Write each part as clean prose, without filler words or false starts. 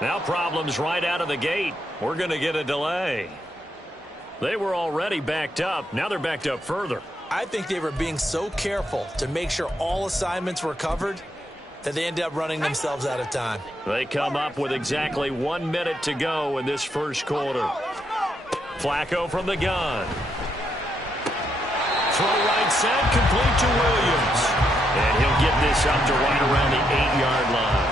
Now problems right out of the gate. We're going to get a delay. They were already backed up. Now they're backed up further. I think they were being so careful to make sure all assignments were covered that they ended up running themselves out of time. They come up with exactly 1 minute to go in this first quarter. Flacco from the gun. Throw right side, complete to Williams. And he'll get this up to right around the 8-yard line.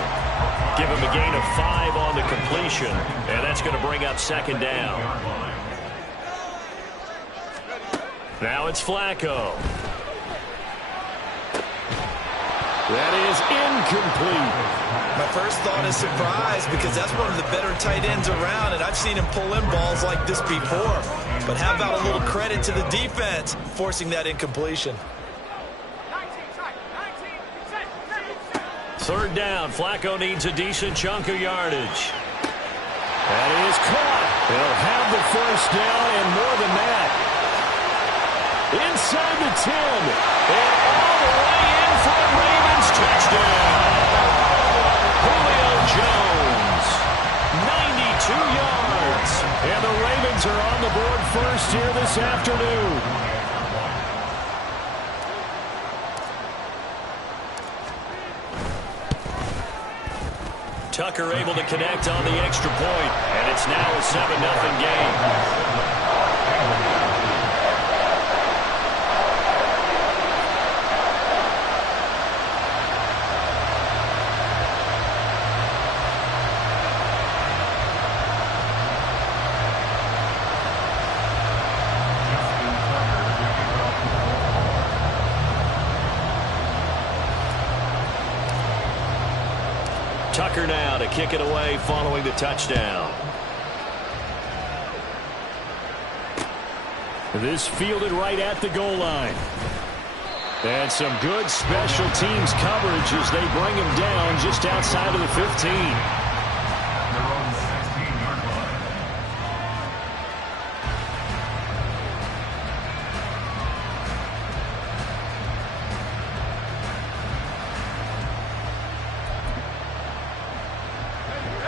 Give him a gain of 5 on the completion, and that's going to bring up second down. Now it's Flacco. That is incomplete. My first thought is surprise because that's one of the better tight ends around, and I've seen him pull in balls like this before. But how about a little credit to the defense forcing that incompletion? Third down. Flacco needs a decent chunk of yardage. That is caught. They'll have the first down and more than that. Inside the 10. And all the way in for a Ravens touchdown. Julio Jones. 92 yards. And the Ravens are on the board first here this afternoon. Tucker able to connect on the extra point, and it's now a 7-0 game. Tucker now to kick it away following the touchdown. This fielded right at the goal line. And some good special teams coverage as they bring him down just outside of the 15.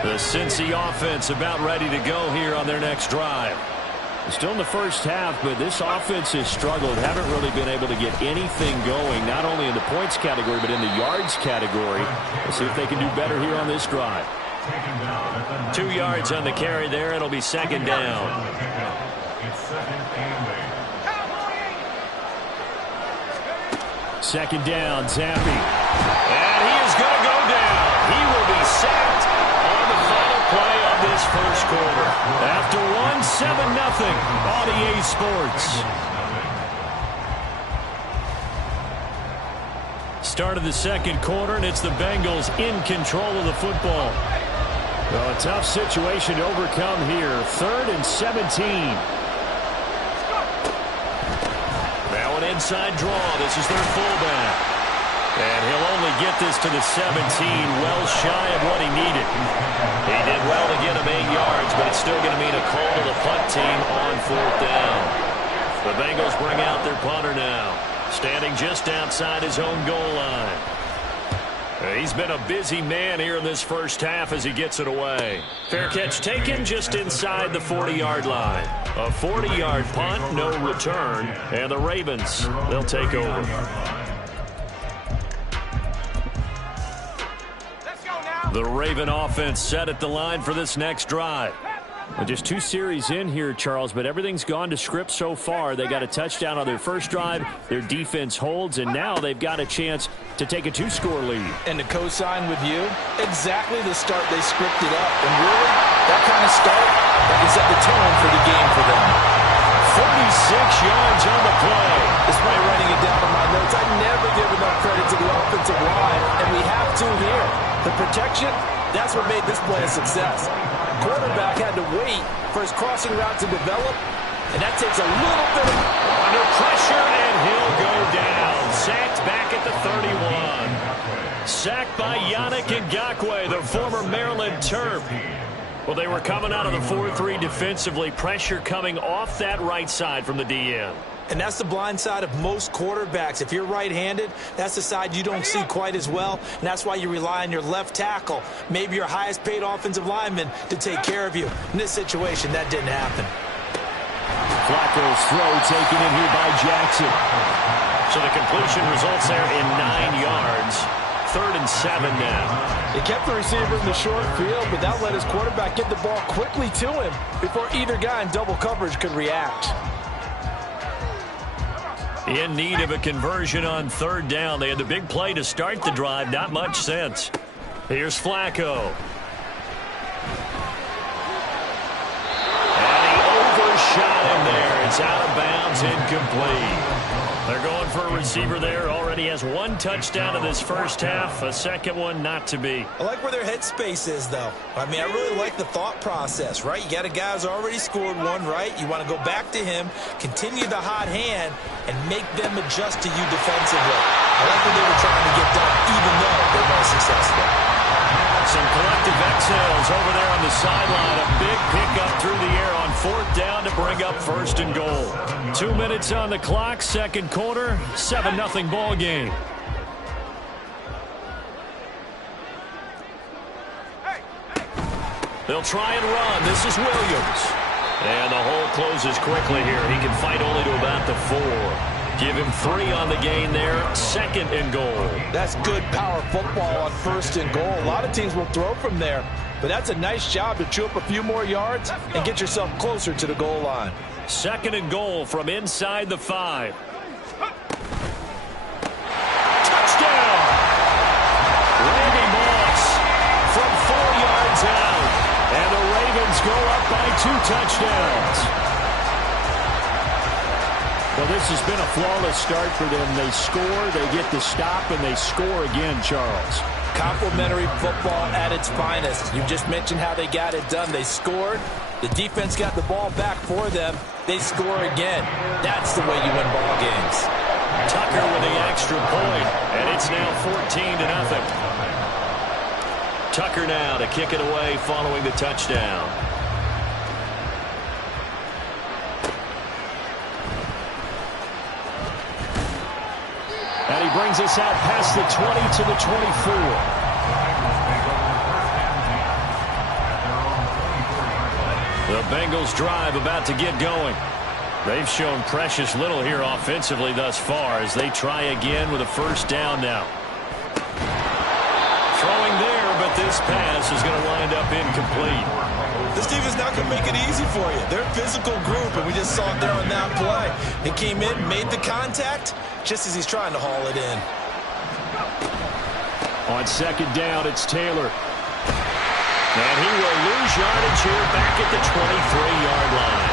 The Cincy offense about ready to go here on their next drive. Still in the first half, but this offense has struggled. Haven't really been able to get anything going, not only in the points category, but in the yards category. Let's see if they can do better here on this drive. 2 yards on the carry there. It'll be second down. Second down, Zappi. And he is going to go down. He will be sacked on the final play of this first quarter. After 7-0 on EA Sports. Start of the second quarter, and it's the Bengals in control of the football. Well, a tough situation to overcome here. 3rd and 17. Now an inside draw. This is their fullback. And he'll only get this to the 17, well shy of what he needed. He did well to get him 8 yards, but it's still going to mean a call to the punt team on 4th down. The Bengals bring out their punter now, standing just outside his own goal line. He's been a busy man here in this first half as he gets it away. Fair catch taken just inside the 40-yard line. A 40-yard punt, no return, and the Ravens, they'll take over. The Raven offense set at the line for this next drive. Just 2 series in here, Charles, but everything's gone to script so far. They got a touchdown on their first drive. Their defense holds, and now they've got a chance to take a 2-score lead. And to co-sign with you, exactly the start they scripted up. And really, that kind of start, that can set the tone for the game for them. 46 yards on the play. Despite writing it down in my notes, I never give enough credit to the offensive line, and we have to here. The protection, that's what made this play a success. Quarterback had to wait for his crossing route to develop, and that takes a little bit of... Under pressure, and he'll go down. Sacked back at the 31. Sacked by Yannick Ngakoue, the former Maryland Terp. Well, they were coming out of the 4-3 defensively. Pressure coming off that right side from the DN. And that's the blind side of most quarterbacks. If you're right-handed, that's the side you don't see quite as well, and that's why you rely on your left tackle, maybe your highest-paid offensive lineman, to take care of you. In this situation, that didn't happen. Flacco's throw taken in here by Jackson. So the completion results there in 9 yards. 3rd and 7 now. They kept the receiver in the short field, but that let his quarterback get the ball quickly to him before either guy in double coverage could react. In need of a conversion on 3rd down. They had the big play to start the drive. Not much sense. Here's Flacco. And he overshot him there. It's out of bounds, incomplete. They're going for a receiver there. Already has 1 touchdown in this first half. A second one not to be. I like where their headspace is, though. I mean, I really like the thought process, right? You got a guy who's already scored 1, right? You want to go back to him, continue the hot hand, and make them adjust to you defensively. I like what they were trying to get done, even though they weren't successful. Some collective exhales over there on the sideline. A big pickup through the air on 4th down to bring up 1st and goal. 2 minutes on the clock, second quarter, 7-0 ball game. They'll try and run. This is Williams. And the hole closes quickly here. He can fight only to about the 4. Give him 3 on the gain there. 2nd and goal. That's good power football on 1st and goal. A lot of teams will throw from there, but that's a nice job to chew up a few more yards and get yourself closer to the goal line. 2nd and goal from inside the 5. Touchdown! Randy Moss from 4 yards out. And the Ravens go up by 2 touchdowns. Well, this has been a flawless start for them. They score, they get the stop, and they score again, Charles. Complimentary football at its finest. You just mentioned how they got it done. They scored. The defense got the ball back for them. They score again. That's the way you win ball games. Tucker with the extra point, and it's now 14-0. Tucker now to kick it away following the touchdown. And he brings us out past the 20 to the 24. The Bengals drive about to get going. They've shown precious little here offensively thus far as they try again with a 1st down now. Throwing there, but this pass is going to wind up incomplete. This team is not going to make it easy for you. They're a physical group, and we just saw it there on that play. They came in, made the contact, just as he's trying to haul it in. On 2nd down, it's Taylor. And he will lose yardage here back at the 23-yard line.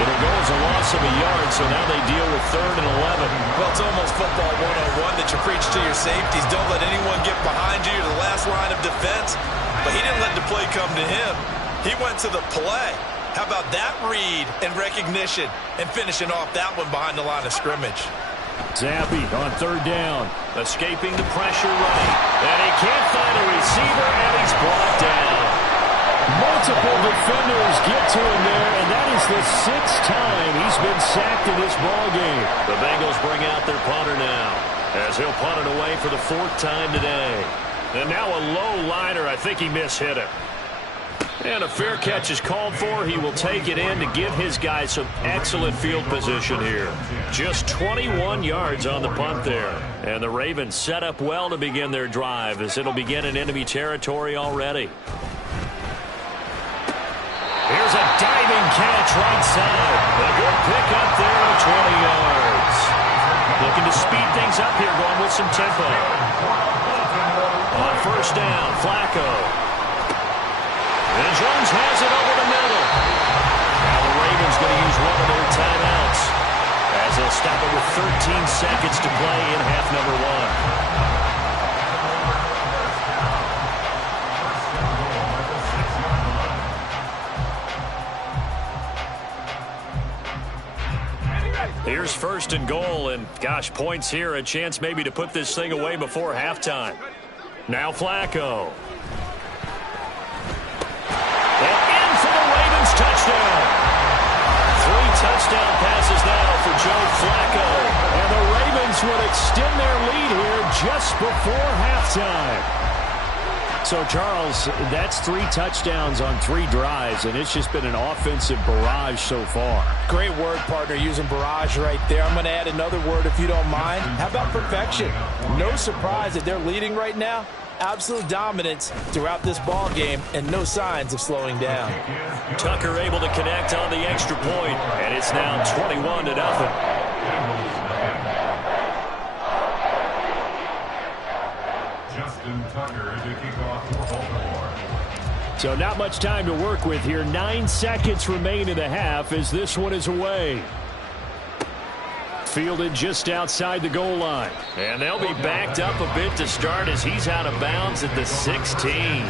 It'll go as a loss of a yard, so now they deal with 3rd and 11. Well, it's almost football 101 that you preach to your safeties. Don't let anyone get behind you. You're the last line of defense. But he didn't let the play come to him. He went to the play. How about that read and recognition and finishing off that one behind the line of scrimmage? Zappi on 3rd down, escaping the pressure right. And he can't find a receiver, and he's brought down. Multiple defenders get to him there, and that is the 6th time he's been sacked in this ball game. The Bengals bring out their punter now, as he'll punt it away for the 4th time today. And now a low liner. I think he mishit it. And a fair catch is called for. He will take it in to give his guys some excellent field position here. Just 21 yards on the punt there. And the Ravens set up well to begin their drive as it'll begin in enemy territory already. Here's a diving catch right side. A good pick up there at 20 yards. Looking to speed things up here, going with some tempo. On 1st down, Flacco. And Jones has it over the middle. Now the Ravens going to use one of their timeouts as they'll stop it with 13 seconds to play in half number 1. Here's 1st and goal, and gosh, points here, a chance maybe to put this thing away before halftime. Now Flacco. Touchdown. 3 touchdown passes now for Joe extend their lead here just before halftime. So, Charles, that's 3 touchdowns on 3 drives, and it's just been an offensive barrage so far. Great word, partner, using barrage right there. I'm going to add another word if you don't mind. How about perfection? No surprise that they're leading right now. Absolute dominance throughout this ball game and no signs of slowing down. Tucker able to connect on the extra point, and it's now 21-0. So not much time to work with here. 9 seconds remain in the half as this one is away. Fielded just outside the goal line. And they'll be backed up a bit to start as he's out of bounds at the 16.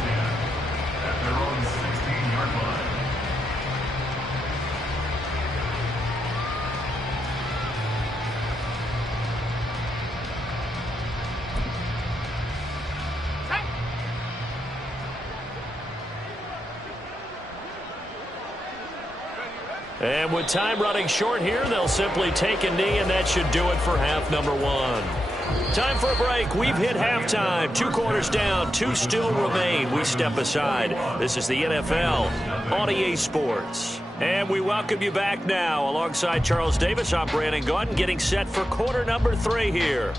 And with time running short here, they'll simply take a knee, and that should do it for half number 1. Time for a break. We've hit halftime. 2 quarters down, 2 still remain. We step aside. This is the NFL on EA Sports. And we welcome you back now. Alongside Charles Davis, I'm Brandon Gaudin, getting set for quarter number 3 here.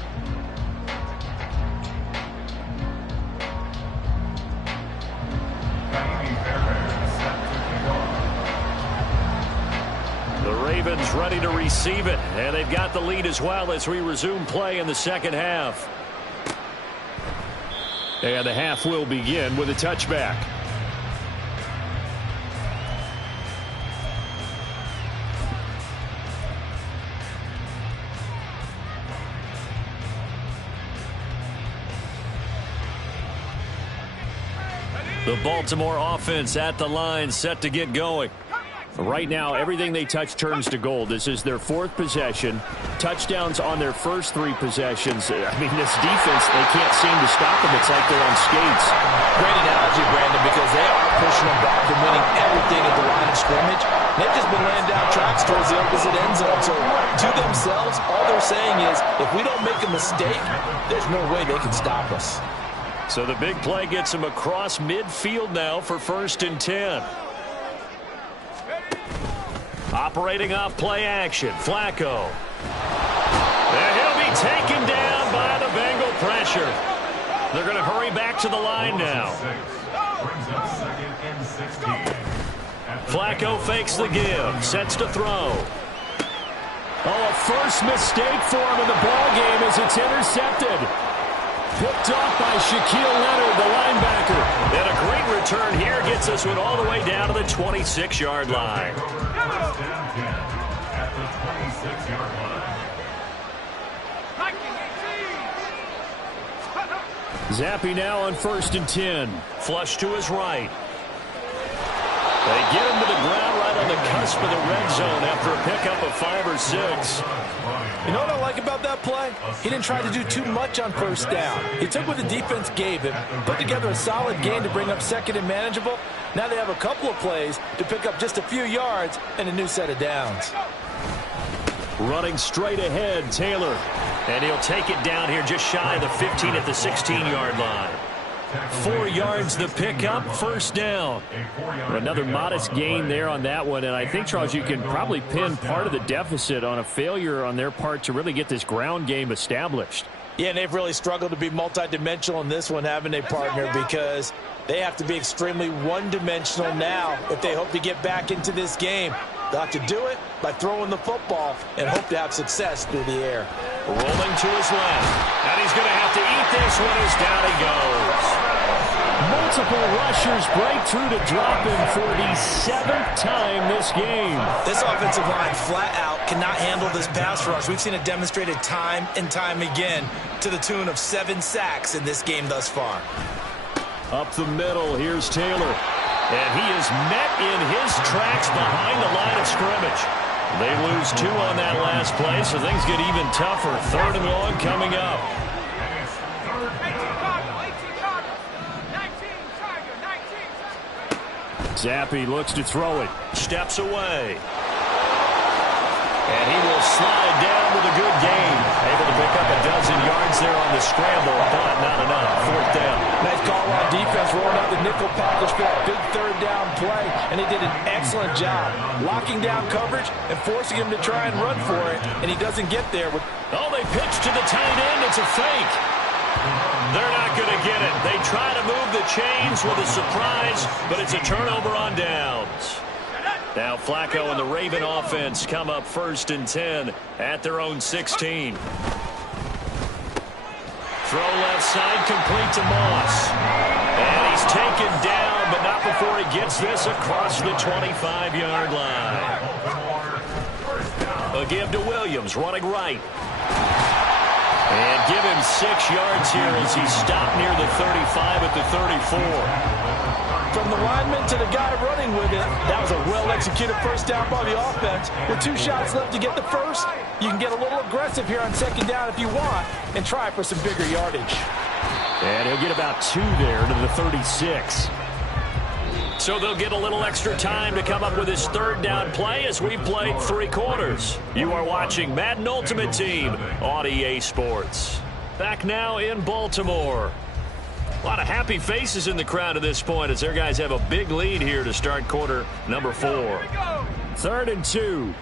Ravens ready to receive it, and they've got the lead as well as we resume play in the second half. And the half will begin with a touchback. The Baltimore offense at the line, set to get going. Right now, everything they touch turns to gold. This is their 4th possession. Touchdowns on their first 3 possessions. I mean, this defense, they can't seem to stop them. It's like they're on skates. Great analogy, Brandon, because they are pushing them back and winning everything at the line of scrimmage. They've just been laying down tracks towards the opposite end zone. So to themselves, all they're saying is, if we don't make a mistake, there's no way they can stop us. So the big play gets them across midfield now for 1st and 10. Operating off play action, Flacco. And he'll be taken down by the Bengal pressure. They're going to hurry back to the line now. Flacco fakes the give, sets to throw. Oh, a first mistake for him in the ball game as it's intercepted. Picked off by Shaquille Leonard, the linebacker. And a great return here gets us one all the way down to the 26-yard line. Zappe now on 1st and 10. Flush to his right. They get him to the ground right on the cusp of the red zone after a pickup of 5 or 6. You know what I like about that play? He didn't try to do too much on 1st down. He took what the defense gave him, put together a solid gain to bring up 2nd and manageable. Now they have a couple of plays to pick up just a few yards and a new set of downs. Running straight ahead, Taylor. And he'll take it down here just shy of the 15 at the 16-yard line. 4 yards the pickup, 1st down. Another modest gain there on that one, and I think, Charles, you can probably pin part of the deficit on a failure on their part to really get this ground game established. Yeah, and they've really struggled to be multidimensional in this one, haven't they, partner? Because they have to be extremely one-dimensional now if they hope to get back into this game. They'll have to do it by throwing the football and hope to have success through the air. Rolling to his left, and he's going to have to eat this one as down he goes. Multiple rushers break through to drop him for the 7th time this game. This offensive line flat out cannot handle this pass rush. We've seen it demonstrated time and time again to the tune of 7 sacks in this game thus far. Up the middle, here's Taylor. And he is met in his tracks behind the line of scrimmage. They lose 2 on that last play, so things get even tougher. 3rd and long coming up. Zappe looks to throw it. Steps away. And he will slide down with a good gain. Able to pick up a dozen yards there on the scramble, but not enough. Fourth down. Nice call on defense, rolling out the nickel package for that big third down play, and they did an excellent job locking down coverage and forcing him to try and run for it, and he doesn't get there. Oh, they pitch to the tight end. It's a fake. They're not going to get it. They try to move the chains with a surprise, but it's a turnover on downs. Now Flacco and the Raven offense come up 1st and 10 at their own 16. Throw left side, complete to Moss. And he's taken down, but not before he gets this across the 25-yard line. A give to Williams, running right. And give him 6 yards here as he stopped near the 35 at the 34. From the lineman to the guy running with it, that was a well-executed first down by the offense. With 2 shots left to get the first, you can get a little aggressive here on 2nd down if you want and try for some bigger yardage. And he'll get about 2 there to the 36. So they'll get a little extra time to come up with his 3rd down play as we played 3 quarters. You are watching Madden Ultimate Team on EA Sports. Back now in Baltimore. A lot of happy faces in the crowd at this point as their guys have a big lead here to start quarter number 4. 3rd and 2.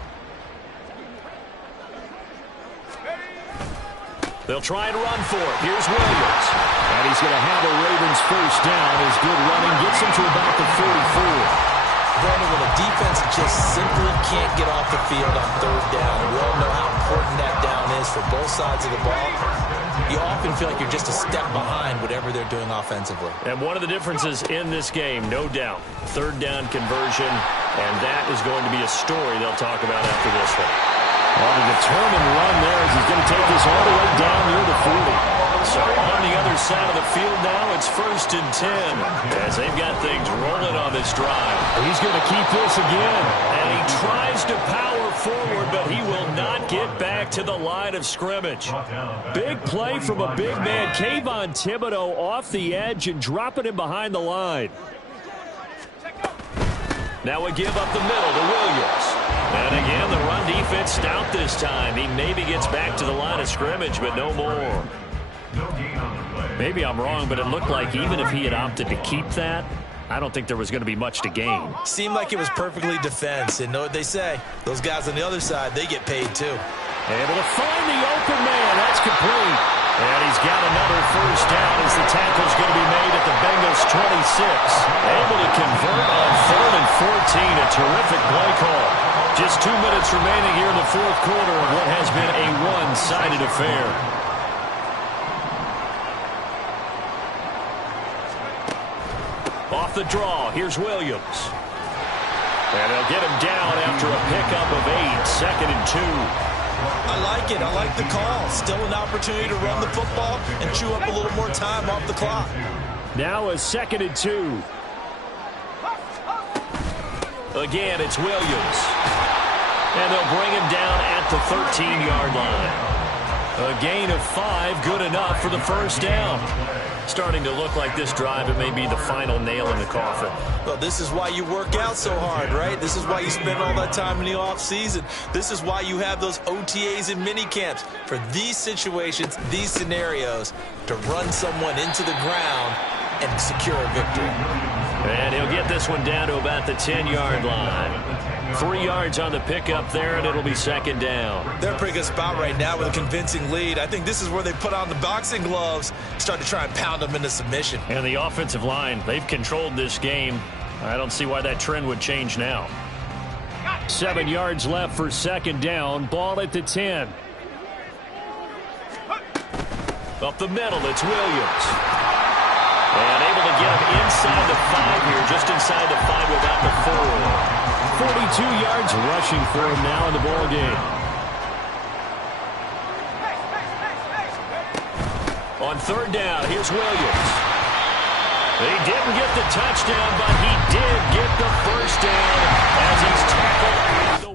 They'll try and run for it. Here's Williams. And he's going to have a Ravens first down. His good running gets him to about the 44. Brandon, when a defense just simply can't get off the field on 3rd down, and we all know how important that down is for both sides of the ball, you often feel like you're just a step behind whatever they're doing offensively. And one of the differences in this game, no doubt, 3rd down conversion, and that is going to be a story they'll talk about after this one. On a determined run there as he's going to take this all the way down near the 40. So on the other side of the field now, it's 1st and 10 as they've got things rolling on this drive. He's going to keep this again, and he tries to power forward, but he will not get back to the line of scrimmage. Big play from a big man, Kayvon Thibodeaux, off the edge and dropping him behind the line. Now we give up the middle to Williams. And again, the run defense stout this time. He maybe gets back to the line of scrimmage, but no more. Maybe I'm wrong, but it looked like even if he had opted to keep that, I don't think there was going to be much to gain. Seemed like it was perfectly defense. And know what they say. Those guys on the other side, they get paid too. Able to find the open man. That's complete. And he's got another first down as the tackle's going to be made at the Bengals 26. Able to convert on 3rd and 14. A terrific play call. Just 2 minutes remaining here in the 4th quarter of what has been a one-sided affair. Off the draw, here's Williams. And they'll get him down after a pickup of 8, 2nd and 2. I like it. I like the call. Still an opportunity to run the football and chew up a little more time off the clock. Now a 2nd and 2. Again, it's Williams. And they'll bring him down at the 13-yard line. A gain of 5, good enough for the first down. Starting to look like this drive, it may be the final nail in the coffin. Well, this is why you work out so hard, right? This is why you spend all that time in the offseason. This is why you have those OTAs and mini camps for these situations, these scenarios, to run someone into the ground and secure a victory. And he'll get this one down to about the 10-yard line. 3 yards on the pickup there, and it'll be 2nd down. They're in a pretty good spot right now with a convincing lead. I think this is where they put on the boxing gloves, start to try and pound them into submission. And the offensive line, they've controlled this game. I don't see why that trend would change now. 7 yards left for 2nd down. Ball at the 10. Up the middle, it's Williams. And able to get him inside the 5 here, just inside the 5 without the 4. 42 yards rushing for him now in the ball game. On 3rd down, here's Williams. He didn't get the touchdown, but he did get the first down as he's tackled at the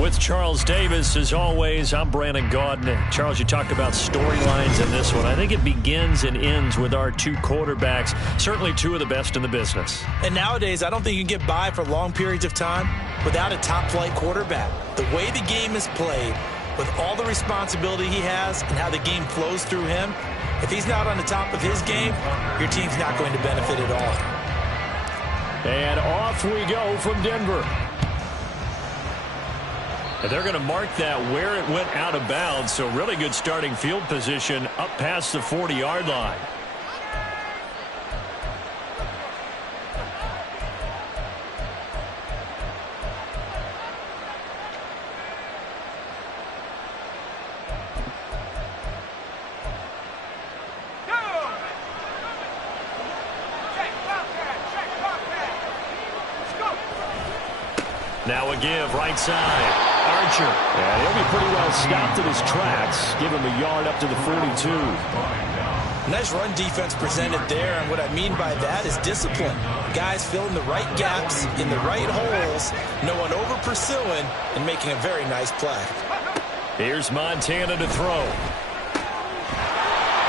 With Charles Davis, as always, I'm Brandon Gaudin. Charles, you talk about storylines in this one. I think it begins and ends with our two quarterbacks, certainly two of the best in the business. And nowadays, I don't think you can get by for long periods of time without a top-flight quarterback. The way the game is played, with all the responsibility he has and how the game flows through him, if he's not on the top of his game, your team's not going to benefit at all. And off we go from Denver. And they're going to mark that where it went out of bounds, so really good starting field position up past the 40-yard line. Now a give, right side. Archer. And he'll be pretty well stopped at his tracks. Give him a yard up to the 42. Nice run defense presented there, and what I mean by that is discipline. Guys filling the right gaps in the right holes, no one over-pursuing, and making a very nice play. Here's Montana to throw.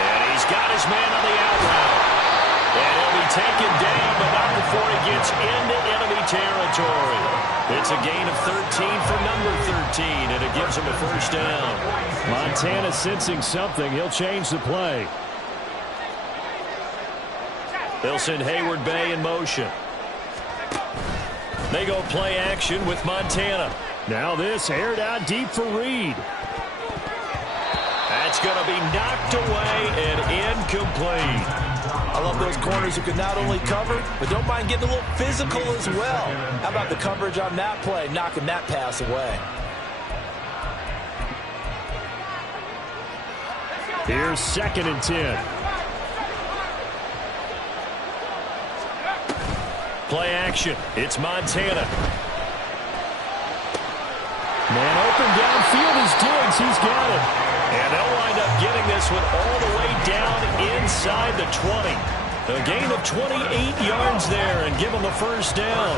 And he's got his man on the out route. And he'll be taken down, but not before he gets into enemy territory. It's a gain of 13 for number 13, and it gives him a first down. Montana sensing something. He'll change the play. They'll send Hayward Bay in motion. They go play action with Montana. Now this aired out deep for Reed. That's going to be knocked away and incomplete. I love those corners who can not only cover, but don't mind getting a little physical as well. How about the coverage on that play, knocking that pass away? Here's 2nd and 10. Play action. It's Montana. Man open downfield is Diggs. He's got it. And they'll wind up getting this one all the way down inside the 20. A gain of 28 yards there and give them the first down.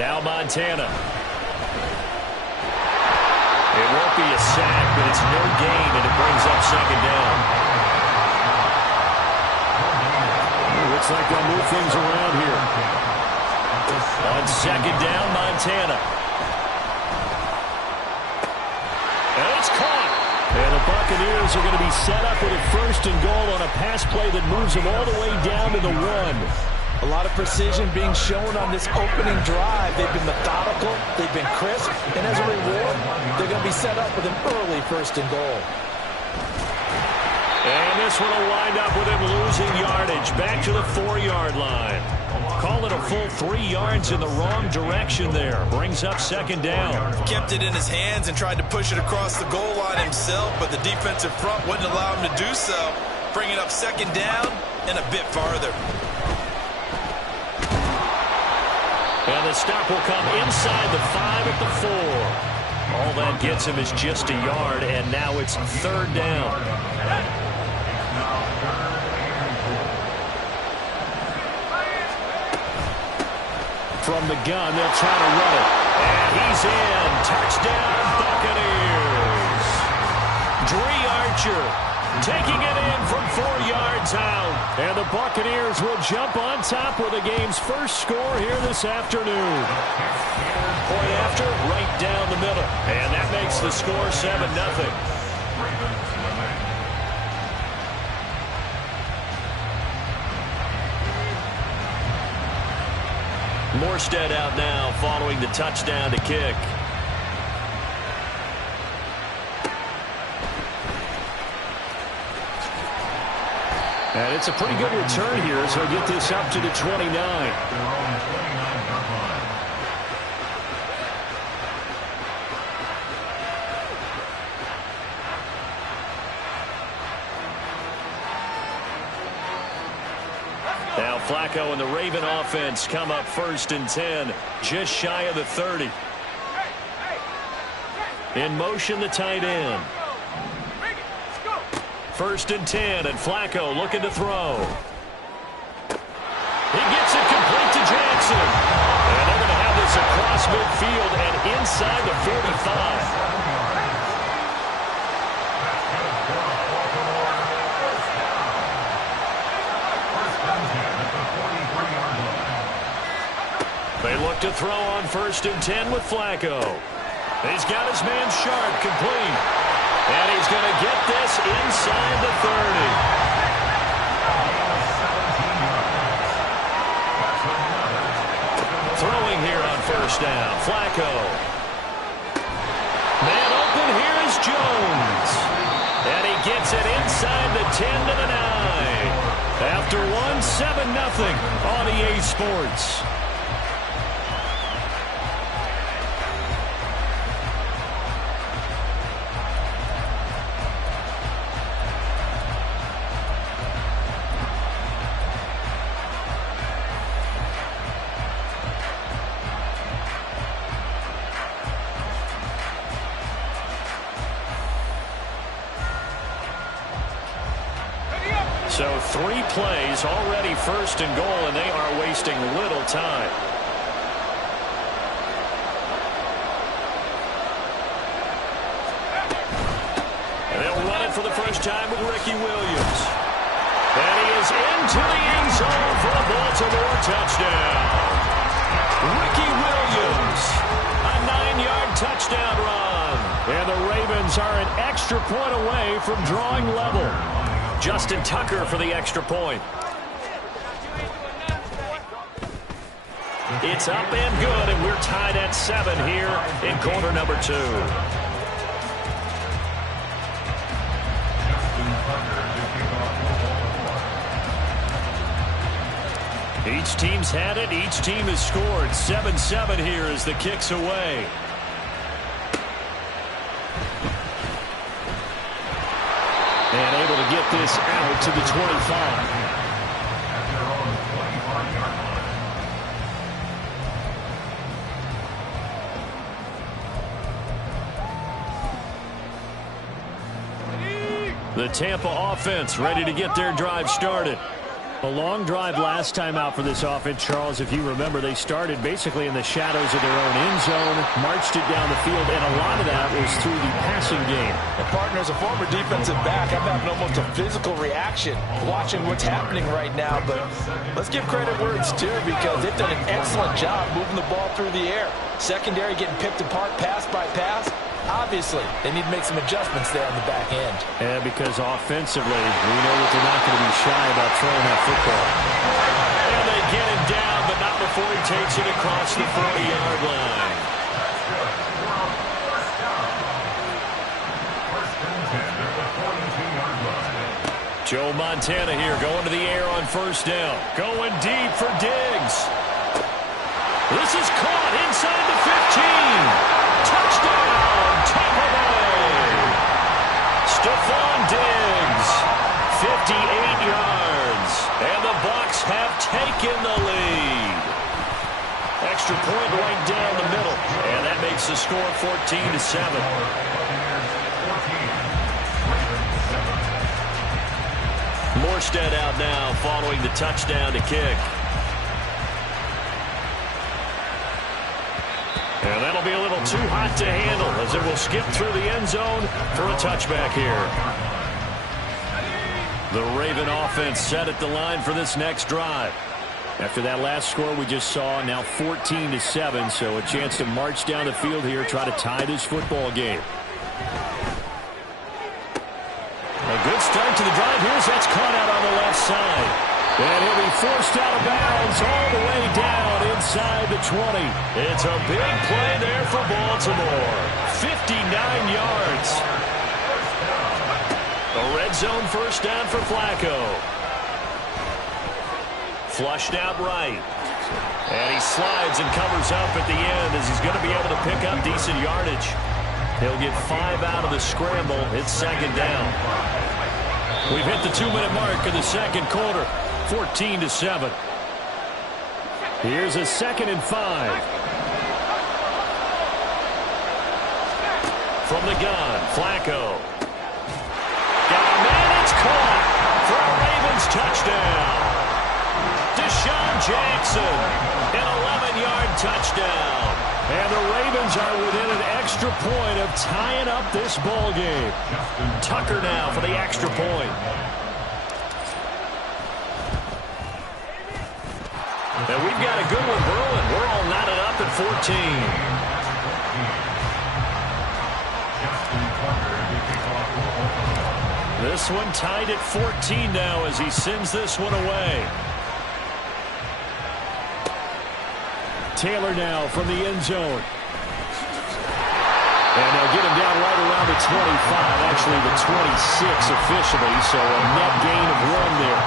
Now Montana. It won't be a sack, but it's no gain, and it brings up 2nd down. Looks like they'll move things around here. On 2nd down, Montana. And it's caught. And the Buccaneers are going to be set up with a 1st and goal on a pass play that moves them all the way down to the 1. A lot of precision being shown on this opening drive. They've been methodical, they've been crisp, and as a reward, they're going to be set up with an early 1st and goal. And this one will wind up with him losing yardage back to the 4-yard line. Call it a full 3 yards in the wrong direction there. Brings up 2nd down. Kept it in his hands and tried to push it across the goal line himself, but the defensive front wouldn't allow him to do so. Bringing up 2nd down and a bit farther. And the stop will come inside the 5 at the 4. All that gets him is just a yard, and now it's 3rd down. From the gun, they'll try to run it. And he's in. Touchdown, Buccaneers. Dre Archer taking it in from 4 yards out. And the Buccaneers will jump on top with the game's first score here this afternoon. Point after, right down the middle. And that makes the score 7-0. Morstead out now following the touchdown to kick. And it's a pretty good return here as he'll get this up to the 29. Now Flacco and the Raven offense come up 1st and 10, just shy of the 30. In motion, the tight end. 1st and 10, and Flacco looking to throw. He gets it complete to Jackson. And they're going to have across midfield and inside the 45. They look to throw on 1st and 10 with Flacco. He's got his man Sharp complete. And he's going to get this inside the 30. Throwing here on 1st down. Flacco. Man open here is Jones. And he gets it inside the 10 to the 9. After 7-0 on EA Sports. So 3 plays already 1st and goal, and they are wasting little time. And they'll run it for the first time with Ricky Williams. And he is into the end zone for a Baltimore touchdown. Ricky Williams, a 9-yard touchdown run. And the Ravens are an extra point away from drawing level. Justin Tucker for the extra point. It's up and good, and we're tied at 7 here in quarter number 2. Each team's had it. Each team has scored. 7-7 here as the kick's away. And able to get this out to the 25. The Tampa offense ready to get their drive started. A long drive last time out for this offense, Charles. If you remember, they started basically in the shadows of their own end zone, marched it down the field, and a lot of that was through the passing game. And partner, as a former defensive back, I'm having almost a physical reaction watching what's happening right now. But let's give credit where it's due, because they've done an excellent job moving the ball through the air. Secondary getting picked apart pass by pass. Obviously, they need to make some adjustments there on the back end. Yeah, because offensively, we know that they're not going to be shy about throwing that football. And they get him down, but not before he takes it across the 40-yard line. Joe Montana here going to the air on 1st down. Going deep for Diggs. This is caught inside the 15. Touchdown! Tampa Bay. Stephon Diggs, 58 yards, and the Bucs have taken the lead. Extra point right down the middle, and that makes the score 14-7. Morstead out now following the touchdown to kick. And that'll be a little too hot to handle as it will skip through the end zone for a touchback here. The Raven offense set at the line for this next drive. After that last score we just saw, now 14-7, so a chance to march down the field here, try to tie this football game. A good start to the drive. Here's that's caught out on the left side. And he'll be forced out of bounds all the way down inside the 20. It's a big play there for Baltimore. 59 yards. A red zone 1st down for Flacco. Flushed out right. And he slides and covers up at the end as he's going to be able to pick up decent yardage. He'll get 5 out of the scramble. It's 2nd down. We've hit the 2-minute mark in the second quarter. 14-7. Here's a 2nd and 5. From the gun, Flacco. Got a man, it's caught for a Ravens touchdown. Deshaun Jackson, an 11-yard touchdown. And the Ravens are within an extra point of tying up this ball game. Tucker now for the extra point. And we've got a good one brewing. We're all knotted up at 14. This one tied at 14 now as he sends this one away. Taylor now from the end zone. And they'll get him down right around the 25, actually the 26 officially, so a net gain of 1 there.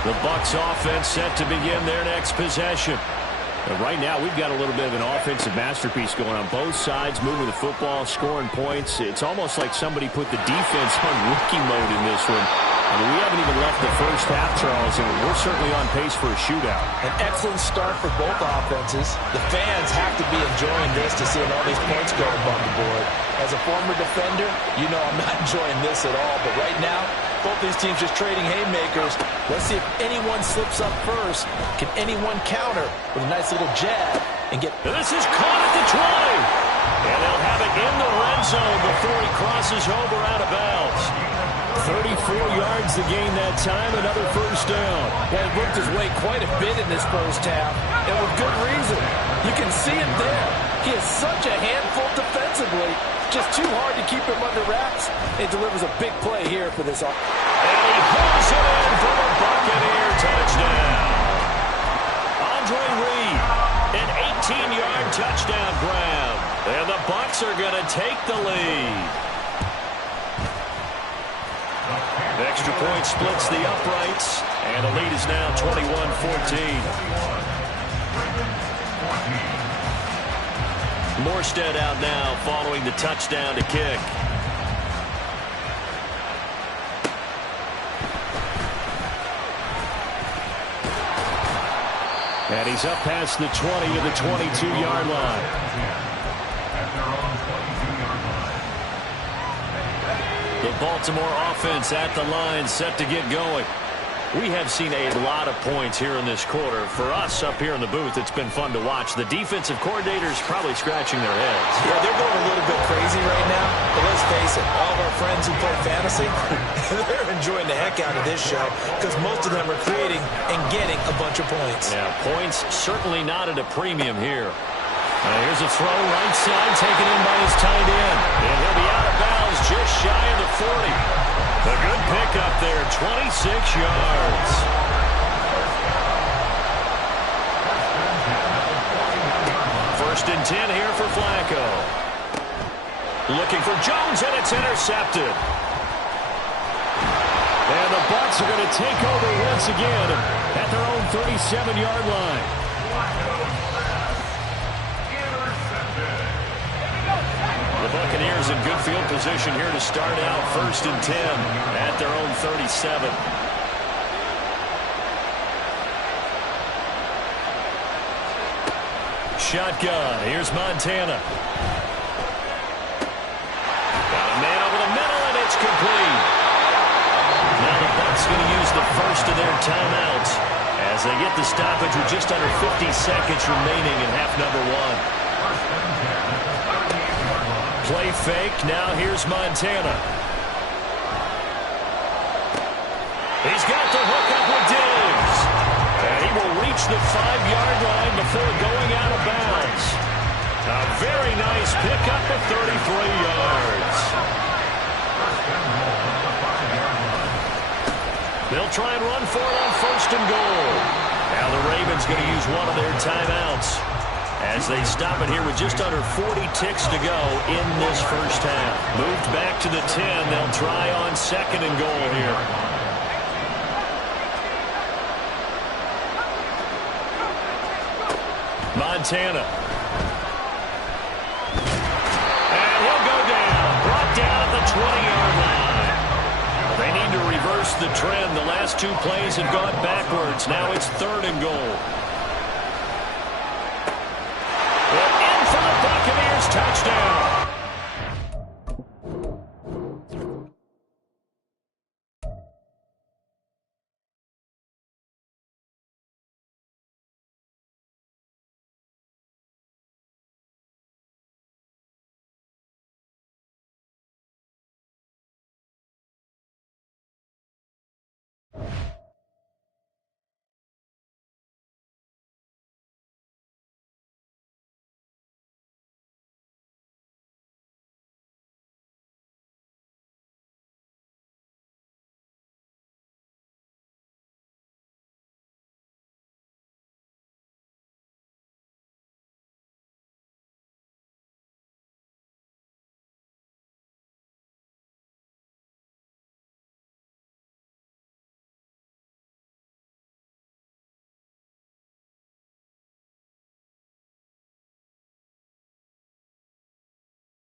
The Bucs offense set to begin their next possession. And right now, we've got a little bit of an offensive masterpiece going on both sides, moving the football, scoring points. It's almost like somebody put the defense on rookie mode in this one. I mean, we haven't even left the first half, Charles, and we're certainly on pace for a shootout. An excellent start for both offenses. The fans have to be enjoying this to seeing all these points go up on the board. As a former defender, you know I'm not enjoying this at all. But right now, both these teams just trading haymakers. Let's see if anyone slips up first. Can anyone counter with a nice little jab and get... This is caught at the 20. And they'll have it in the red zone before he crosses over out of bounds. 34 yards to gain that time, another first down. Yeah, he worked his way quite a bit in this first half, and with good reason. You can see it there. He is such a handful defensively. Just too hard to keep him under wraps. It delivers a big play here for this offense. And he pulls it in for the Buccaneer touchdown. Andre Reed, an 18-yard touchdown grab. And the Bucs are going to take the lead. The extra point splits the uprights, and the lead is now 21-14. Morstead out now following the touchdown to kick. And he's up past the 20 to the 22-yard line. The Baltimore offense at the line, set to get going. We have seen a lot of points here in this quarter. For us up here in the booth, it's been fun to watch. The defensive coordinators probably scratching their heads. Yeah, they're going a little bit crazy right now. But let's face it, all of our friends who play fantasy, they're enjoying the heck out of this show because most of them are creating and getting a bunch of points. Yeah, points certainly not at a premium here. Here's a throw right side taken in by his tight end. And he'll be out of bounds just shy of the 40. A good pickup there, 26 yards. First and 10 here for Flacco. Looking for Jones, and it's intercepted. And the Bucs are going to take over once again at their own 37-yard line. The Buccaneers in good field position here to start out first and 10 at their own 37. Shotgun. Here's Montana. Got a man over the middle, and it's complete. Now the Bucs going to use the first of their timeouts as they get the stoppage with just under 50 seconds remaining in half number 1. Play fake. Now here's Montana. He's got the hook up with Diggs. And he will reach the 5-yard line before going out of bounds. A very nice pickup of 33 yards. They'll try and run for it on first and goal. Now the Ravens going to use one of their timeouts as they stop it here with just under 40 ticks to go in this first half. Moved back to the 10. They'll try on second and goal here. Montana. And he'll go down. Brought down at the 20-yard line. They need to reverse the trend. The last two plays have gone backwards. Now it's third and goal.